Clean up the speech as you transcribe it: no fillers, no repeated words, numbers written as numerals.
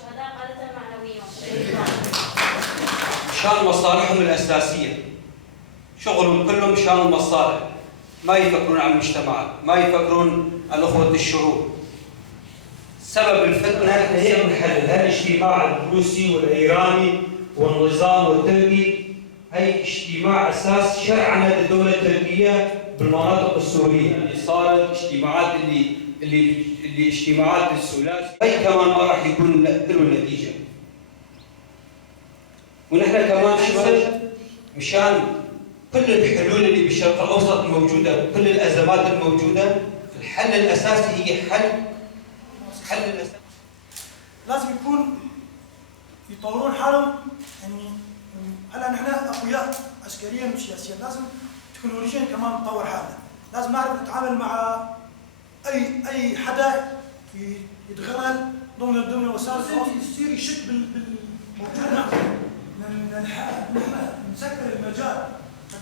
الشهداء قادة معنويون. شان مصالحهم الأساسية، شغلهم كلهم شان المصالح، ما يفكرون عن المجتمعات، ما يفكرون عن أخوة الشعوب. سبب الفتنة هي نحللها الاجتماع الروسي والإيراني والنظام والتركي، هي اجتماع أساس شرعنة للدولة التركية بالمناطق السورية، اللي صارت اجتماعات اللي اجتماعات الثلاثي، هي كمان ما راح يكون له نتيجة. ونحن كمان نحسب مشان كل الحلول اللي بالشرق الاوسط موجوده، كل الازمات الموجوده، الحل الاساسي هي حل الاساسي. لازم يكون يطورون حالهم، يعني هلا نحن اقوياء عسكريا وسياسيا، لازم تكنولوجيا كمان نطور حالنا، لازم نعرف نتعامل مع اي حدا يتغلل ضمن وسائل التواصل، يصير يشك بالموجود. نحن نسكر المجال